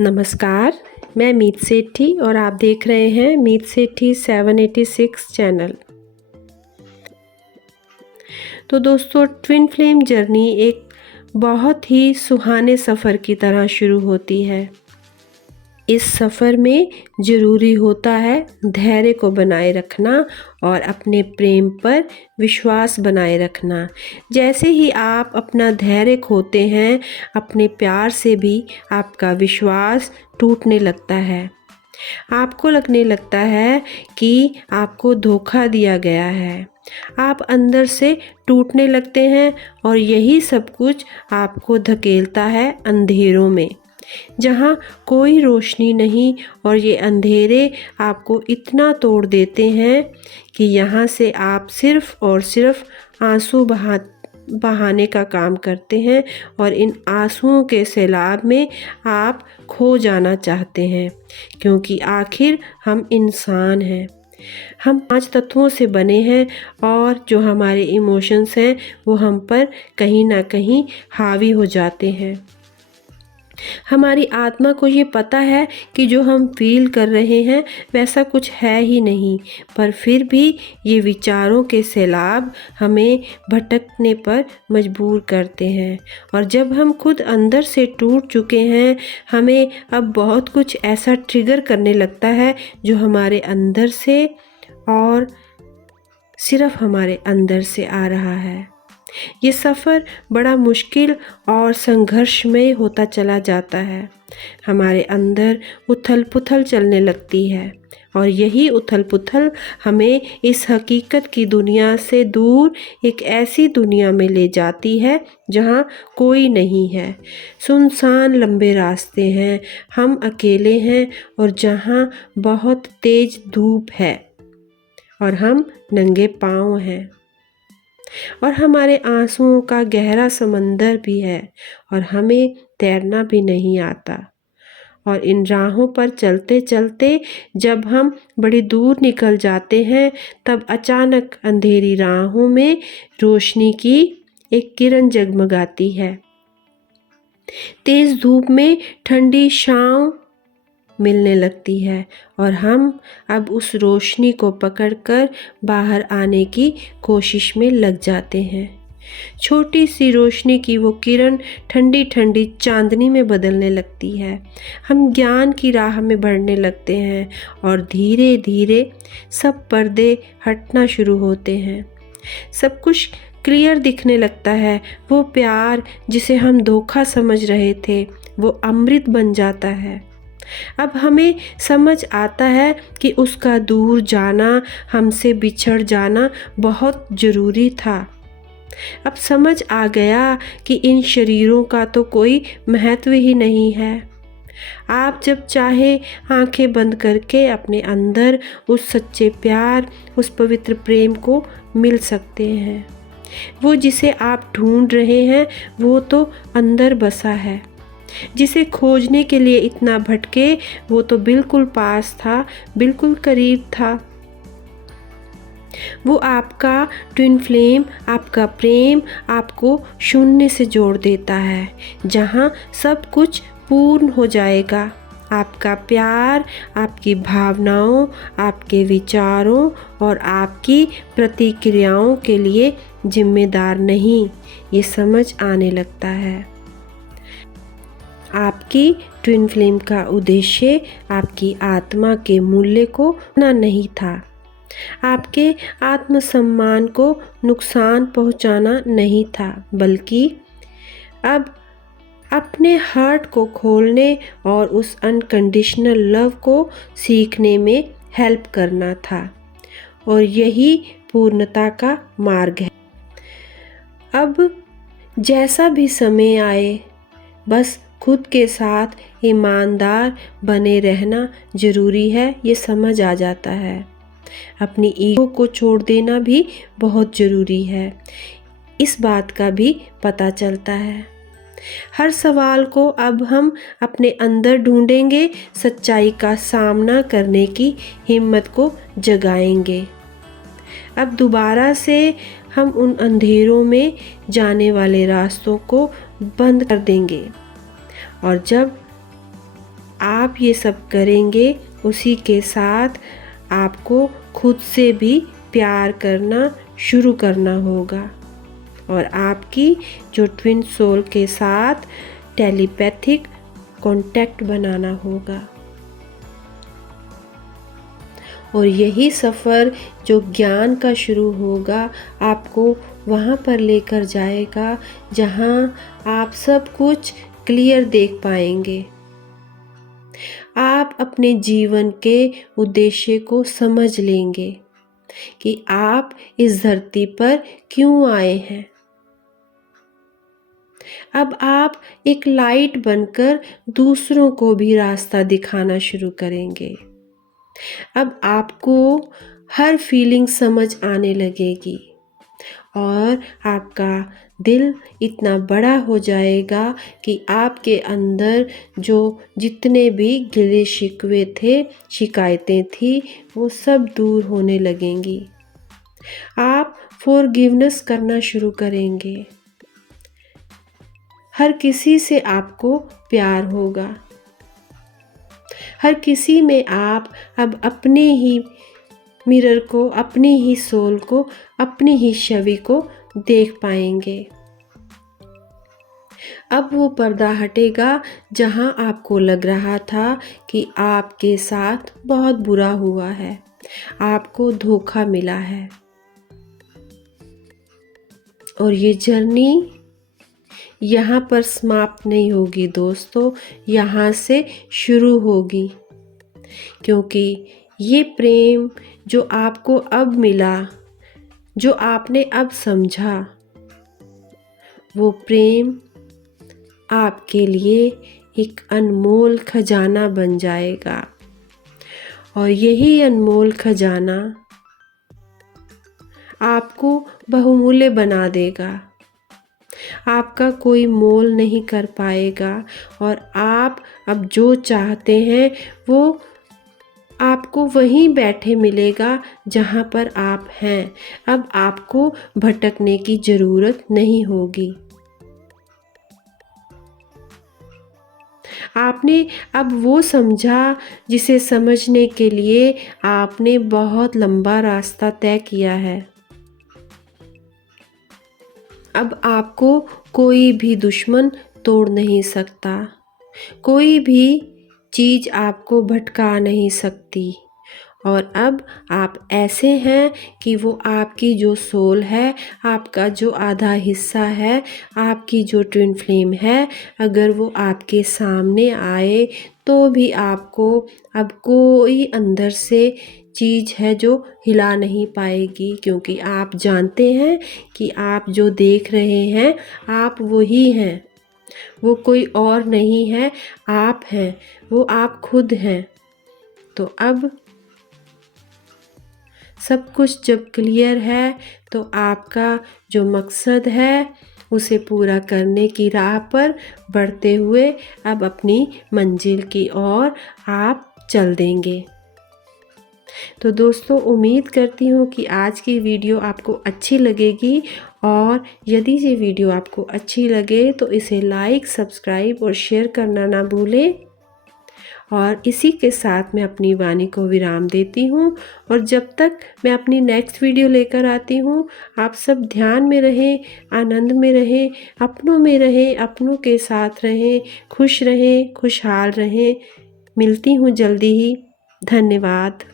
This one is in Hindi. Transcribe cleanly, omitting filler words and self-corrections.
नमस्कार, मैं मीत सेठी और आप देख रहे हैं मीत सेठी 786 चैनल। तो दोस्तों, ट्विन फ्लेम जर्नी एक बहुत ही सुहाने सफ़र की तरह शुरू होती है। इस सफ़र में ज़रूरी होता है धैर्य को बनाए रखना और अपने प्रेम पर विश्वास बनाए रखना। जैसे ही आप अपना धैर्य खोते हैं, अपने प्यार से भी आपका विश्वास टूटने लगता है। आपको लगने लगता है कि आपको धोखा दिया गया है। आप अंदर से टूटने लगते हैं और यही सब कुछ आपको धकेलता है अंधेरों में, जहाँ कोई रोशनी नहीं, और ये अंधेरे आपको इतना तोड़ देते हैं कि यहाँ से आप सिर्फ़ और सिर्फ आंसू बहाने का काम करते हैं और इन आंसुओं के सैलाब में आप खो जाना चाहते हैं, क्योंकि आखिर हम इंसान हैं। हम 5 तत्वों से बने हैं और जो हमारे इमोशंस हैं वो हम पर कहीं ना कहीं हावी हो जाते हैं। हमारी आत्मा को ये पता है कि जो हम फील कर रहे हैं वैसा कुछ है ही नहीं, पर फिर भी ये विचारों के सैलाब हमें भटकने पर मजबूर करते हैं। और जब हम खुद अंदर से टूट चुके हैं, हमें अब बहुत कुछ ऐसा ट्रिगर करने लगता है जो हमारे अंदर से और सिर्फ हमारे अंदर से आ रहा है। ये सफ़र बड़ा मुश्किल और संघर्षमय होता चला जाता है। हमारे अंदर उथल पुथल चलने लगती है और यही उथल पुथल हमें इस हकीकत की दुनिया से दूर एक ऐसी दुनिया में ले जाती है जहाँ कोई नहीं है। सुनसान लंबे रास्ते हैं, हम अकेले हैं, और जहाँ बहुत तेज धूप है और हम नंगे पाँव हैं, और हमारे आंसुओं का गहरा समंदर भी है और हमें तैरना भी नहीं आता। और इन राहों पर चलते चलते जब हम बड़ी दूर निकल जाते हैं, तब अचानक अंधेरी राहों में रोशनी की एक किरण जगमगाती है। तेज धूप में ठंडी छांव मिलने लगती है और हम अब उस रोशनी को पकड़कर बाहर आने की कोशिश में लग जाते हैं। छोटी सी रोशनी की वो किरण ठंडी ठंडी चांदनी में बदलने लगती है। हम ज्ञान की राह में बढ़ने लगते हैं और धीरे धीरे सब पर्दे हटना शुरू होते हैं। सब कुछ क्लियर दिखने लगता है। वो प्यार जिसे हम धोखा समझ रहे थे, वो अमृत बन जाता है। अब हमें समझ आता है कि उसका दूर जाना, हमसे बिछड़ जाना बहुत ज़रूरी था। अब समझ आ गया कि इन शरीरों का तो कोई महत्व ही नहीं है। आप जब चाहे आंखें बंद करके अपने अंदर उस सच्चे प्यार, उस पवित्र प्रेम को मिल सकते हैं। वो जिसे आप ढूंढ रहे हैं वो तो अंदर बसा है। जिसे खोजने के लिए इतना भटके वो तो बिल्कुल पास था, बिल्कुल करीब था। वो आपका ट्विन फ्लेम, आपका प्रेम आपको शून्य से जोड़ देता है, जहाँ सब कुछ पूर्ण हो जाएगा। आपका प्यार, आपकी भावनाओं, आपके विचारों और आपकी प्रतिक्रियाओं के लिए जिम्मेदार नहीं, ये समझ आने लगता है। आपकी ट्विन फ्लेम का उद्देश्य आपकी आत्मा के मूल्य को ना नहीं था, आपके आत्मसम्मान को नुकसान पहुंचाना नहीं था, बल्कि अब अपने हार्ट को खोलने और उस अनकंडीशनल लव को सीखने में हेल्प करना था। और यही पूर्णता का मार्ग है। अब जैसा भी समय आए, बस खुद के साथ ईमानदार बने रहना ज़रूरी है, ये समझ आ जाता है। अपनी ईगो को छोड़ देना भी बहुत ज़रूरी है, इस बात का भी पता चलता है। हर सवाल को अब हम अपने अंदर ढूंढेंगे, सच्चाई का सामना करने की हिम्मत को जगाएंगे। अब दोबारा से हम उन अंधेरों में जाने वाले रास्तों को बंद कर देंगे, और जब आप ये सब करेंगे उसी के साथ आपको खुद से भी प्यार करना शुरू करना होगा और आपकी जो ट्विन सोल के साथ टेलीपैथिक कांटेक्ट बनाना होगा। और यही सफ़र जो ज्ञान का शुरू होगा आपको वहाँ पर लेकर जाएगा जहाँ आप सब कुछ क्लियर देख पाएंगे। आप अपने जीवन के उद्देश्य को समझ लेंगे कि आप इस धरती पर क्यों आए हैं। अब आप एक लाइट बनकर दूसरों को भी रास्ता दिखाना शुरू करेंगे। अब आपको हर फीलिंग समझ आने लगेगी और आपका दिल इतना बड़ा हो जाएगा कि आपके अंदर जो जितने भी गिले शिकवे थे, शिकायतें थी, वो सब दूर होने लगेंगी। आप फॉरगिवनेस करना शुरू करेंगे। हर किसी से आपको प्यार होगा। हर किसी में आप अब अपने ही मिरर को, अपनी ही सोल को, अपनी ही छवि को देख पाएंगे। अब वो पर्दा हटेगा जहां आपको लग रहा था कि आपके साथ बहुत बुरा हुआ है, आपको धोखा मिला है। और ये जर्नी यहाँ पर समाप्त नहीं होगी दोस्तों, यहाँ से शुरू होगी। क्योंकि ये प्रेम जो आपको अब मिला, जो आपने अब समझा, वो प्रेम आपके लिए एक अनमोल खजाना बन जाएगा। और यही अनमोल खजाना आपको बहुमूल्य बना देगा। आपका कोई मोल नहीं कर पाएगा और आप अब जो चाहते हैं वो आपको वहीं बैठे मिलेगा जहां पर आप हैं। अब आपको भटकने की ज़रूरत नहीं होगी। आपने अब वो समझा जिसे समझने के लिए आपने बहुत लंबा रास्ता तय किया है। अब आपको कोई भी दुश्मन तोड़ नहीं सकता, कोई भी चीज़ आपको भटका नहीं सकती। और अब आप ऐसे हैं कि वो आपकी जो सोल है, आपका जो आधा हिस्सा है, आपकी जो ट्विन फ्लेम है, अगर वो आपके सामने आए तो भी आपको अब कोई अंदर से चीज़ है जो हिला नहीं पाएगी। क्योंकि आप जानते हैं कि आप जो देख रहे हैं आप वही हैं, वो कोई और नहीं है, आप हैं, वो आप खुद हैं। तो अब सब कुछ जब क्लियर है तो आपका जो मकसद है उसे पूरा करने की राह पर बढ़ते हुए अब अपनी मंजिल की ओर आप चल देंगे। तो दोस्तों, उम्मीद करती हूँ कि आज की वीडियो आपको अच्छी लगेगी और यदि ये वीडियो आपको अच्छी लगे तो इसे लाइक, सब्सक्राइब और शेयर करना ना भूलें। और इसी के साथ मैं अपनी वाणी को विराम देती हूँ और जब तक मैं अपनी नेक्स्ट वीडियो लेकर आती हूँ, आप सब ध्यान में रहें, आनंद में रहें, अपनों में रहें, अपनों के साथ रहें, खुश रहें, खुशहाल रहें। मिलती हूँ जल्दी ही। धन्यवाद।